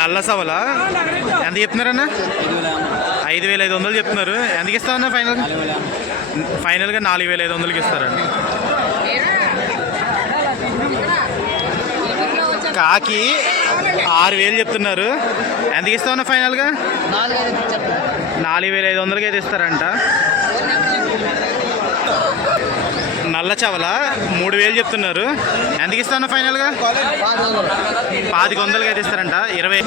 నల్ల సవల? ఎంత చెప్తున్నారన్న? ఐదు వేల ఐదు వందలు చెప్తున్నారు. ఎందుకు ఇస్తామన్నా ఫైనల్ ఫైనల్గా నాలుగు వేల ఐదు వందలకి ఇస్తారండి కాకి ఆరు వేలు చెప్తున్నారు. ఎందుకు ఇస్తామన్నా ఫైనల్గా నాలుగు వేల ఐదు వందలకి అయితే ఇస్తారంట. నల్ల చవల? మూడు వేలు చెప్తున్నారు. ఎందుకు ఇస్తాను ఫైనల్గా? పాతిక వందలకి అయితే ఇస్తారంట. ఇరవై.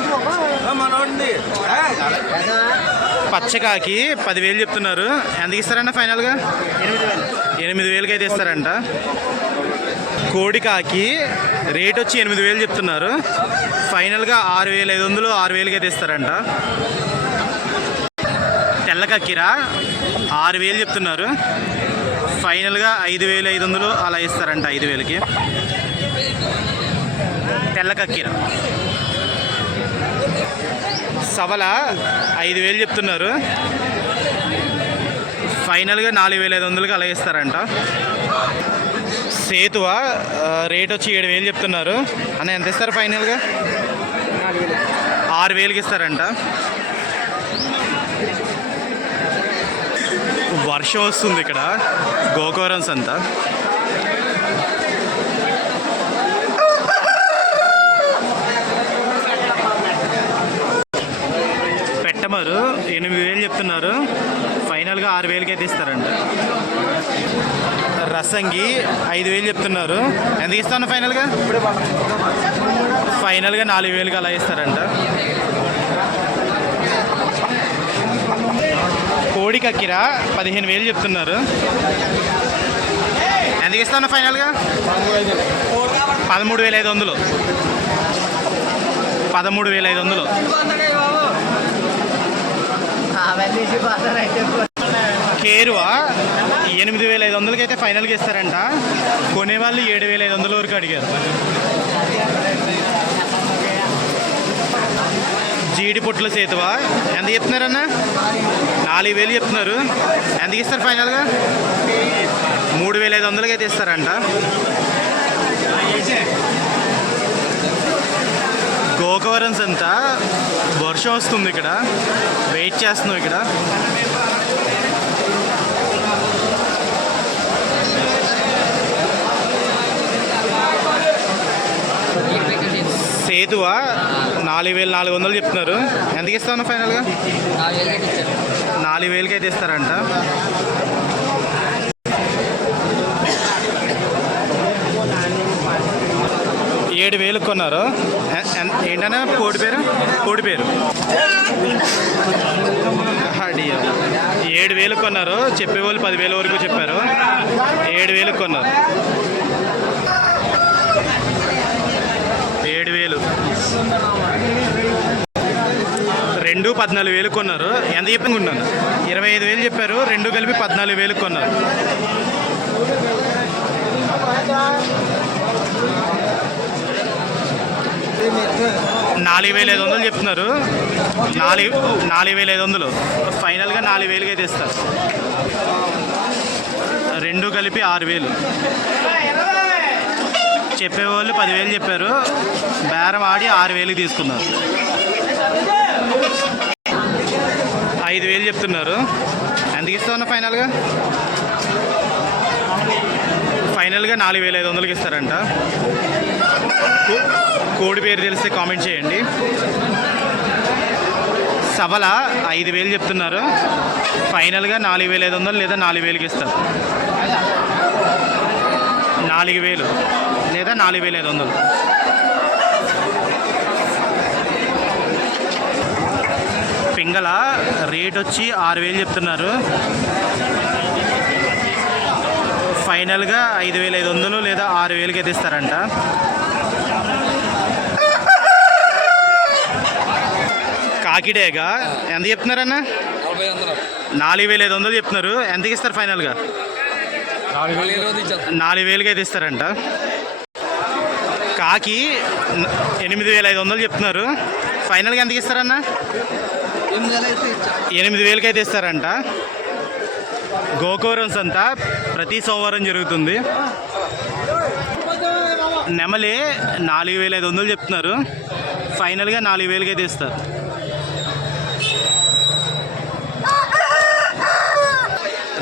పచ్చకాకి పదివేలు చెప్తున్నారు. ఎందుకు ఇస్తారంట ఫైనల్గా? ఎనిమిది వేలకి అయితే ఇస్తారంట. కోడికాకి రేట్ వచ్చి ఎనిమిది వేలు చెప్తున్నారు. ఫైనల్గా ఆరు వేల ఐదు వందలు ఆరు వేలకి అయితే ఇస్తారంట. తెల్ల కక్కిరా ఆరు వేలు చెప్తున్నారు. ఫైనల్గా ఐదు వేలు ఐదు వందలు అలా ఇస్తారంట ఐదు వేలకి. తెల్ల కక్కిర. సవల ఐదు వేలు చెప్తున్నారు. ఫైనల్గా నాలుగు వేల ఐదు వందలకి అలా ఇస్తారంట. సేతువ రేట్ వచ్చి ఏడు వేలు చెప్తున్నారు. అన్న ఎంత ఇస్తారు ఫైనల్గా? ఆరు వేలకి ఇస్తారంట. వర్షం వస్తుంది ఇక్కడ. గోకవరన్స్ అంతా పెట్టమరు ఎనిమిది వేలు చెప్తున్నారు. ఫైనల్గా ఆరు వేలకి అయితే ఇస్తారంట రసంగి ఐదు వేలు చెప్తున్నారు. ఎందుకు ఇస్తాను ఫైనల్గా? ఫైనల్గా నాలుగు వేలకి అలా ఇస్తారంట. కోడి కక్కిర పదిహేను వేలు చెప్తున్నారు. ఎందుకు ఇస్తాను ఫైనల్గా? పదమూడు వేల ఐదు వందలు. పదమూడు వేల ఐదు వందలు. కేరువా? ఎనిమిది వేల ఐదు వందలకి అయితే ఫైనల్గా ఇస్తారంట. కొనేవాళ్ళు ఏడు వేల ఐదు వందల వరకు అడిగారు. జీడి పొట్ల చేతివా ఎంత చెప్తున్నారన్న? నాలుగు వేలు చెప్తున్నారు. ఎంత ఇస్తారు ఫైనల్గా? మూడు వేల ఐదు వందలకి అయితే ఇస్తారంట. గోకవరన్స్ అంతా వర్షం వస్తుంది ఇక్కడ. వెయిట్ చేస్తున్నాం ఇక్కడ. నాలుగు వేలు నాలుగు వందలు చెప్తున్నారు. ఎందుకు ఇస్తాను ఫైనల్గా? నాలుగు వేలకి అయితే ఇస్తారంట ఏడు వేలు కొన్నారు. ఏంటన్నా? కోడి పేరు? కోడి పేరు. ఏడు వేలు కొన్నారు. చెప్పేవాళ్ళు పదివేల వరకు చెప్పారు. ఏడు వేలకు కొన్నారు ఏడు వేలు రెండు పద్నాలుగు వేలు కొన్నారు. ఎంత చెప్పి ఇరవై ఐదు వేలు చెప్పారు రెండు కలిపి పద్నాలుగు వేలు కొన్నారు. నాలుగు వేల ఐదు వందలు చెప్తున్నారు. నాలుగు నాలుగు వేల ఐదు వందలు. ఫైనల్గా నాలుగు వేలుగా అయితే ఇస్తారు రెండు కలిపి ఆరు వేలు. చెప్పేవాళ్ళు పదివేలు చెప్పారు. బేరం ఆడి ఆరు వేలు తీసుకున్నారు. ఐదు వేలు చెప్తున్నారు. ఎందుకు ఇస్తామన్నా ఫైనల్గా? ఫైనల్గా నాలుగు వేల ఐదు వందలకి ఇస్తారంట. కోడి పేరు తెలిస్తే కామెంట్ చేయండి. సభల ఐదు వేలు చెప్తున్నారు. ఫైనల్గా నాలుగు వేల ఐదు వందలు లేదా నాలుగు వేలకి ఇస్తారు నాలుగు వేలు లేదా నాలుగు వేల ఐదు వందలు. పింగళ. రేట్ వచ్చి ఆరు వేలు చెప్తున్నారు. ఫైనల్గా ఐదు వేల ఐదు వందలు లేదా ఆరు వేలకి అయితే ఇస్తారంట కాకిడేగా ఎంత చెప్తున్నారన్న? నాలుగు వేల ఐదు వందలు చెప్తున్నారు. ఎంతకి ఇస్తారు ఫైనల్గా? నాలుగు వేలకి అయితే ఇస్తారంట కాకి ఎనిమిది వేల ఐదు వందలు చెప్తున్నారు. ఫైనల్గా ఎంతకి ఇస్తారన్న? ఎనిమిది ఎనిమిది వేలకి అయితే ఇస్తారంట. గోకూరం అంతా ప్రతి సోమవారం జరుగుతుంది. నెమలి నాలుగు వేల ఐదు వందలు చెప్తున్నారు. ఫైనల్గా నాలుగు వేలకి అయితే ఇస్తారు.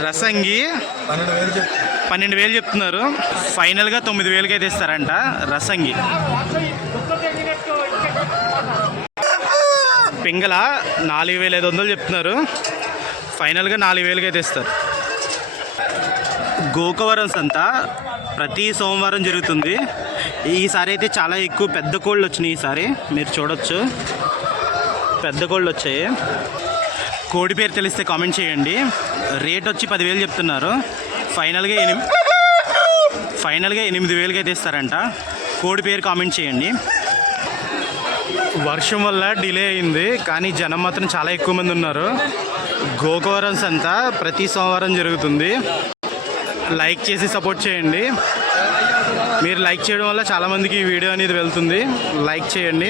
రసంగి పన్నెండు వేలు పన్నెండు వేలు చెప్తున్నారు ఫైనల్గా తొమ్మిది వేలకి అయితే ఇస్తారంట రసంగి. పింగళ నాలుగు వేల ఐదు వందలు చెప్తున్నారు. ఫైనల్గా నాలుగు వేలకి అయితే ఇస్తారు. గోకవరం సంత ప్రతి సోమవారం జరుగుతుంది. ఈసారి అయితే చాలా ఎక్కువ పెద్ద కోళ్ళు వచ్చినాయి ఈసారి. మీరు చూడొచ్చు. పెద్ద కోళ్ళు వచ్చాయి. కోడి పేరు తెలిస్తే కామెంట్ చేయండి. రేట్ వచ్చి పదివేలు చెప్తున్నారు. ఫైనల్గా ఎనిమిది ఫైనల్గా ఎనిమిది వేలకి అయితే ఇస్తారంట. కోడి పేరు కామెంట్ చేయండి. వర్షం వల్ల డిలే అయింది కానీ జనం మాత్రం చాలా ఎక్కువ మంది ఉన్నారు. గోకవరం సంత ప్రతి సోమవారం జరుగుతుంది. లైక్ చేసి సపోర్ట్ చేయండి. మీరు లైక్ చేయడం వల్ల చాలామందికి ఈ వీడియో అనేది వెళ్తుంది. లైక్ చేయండి.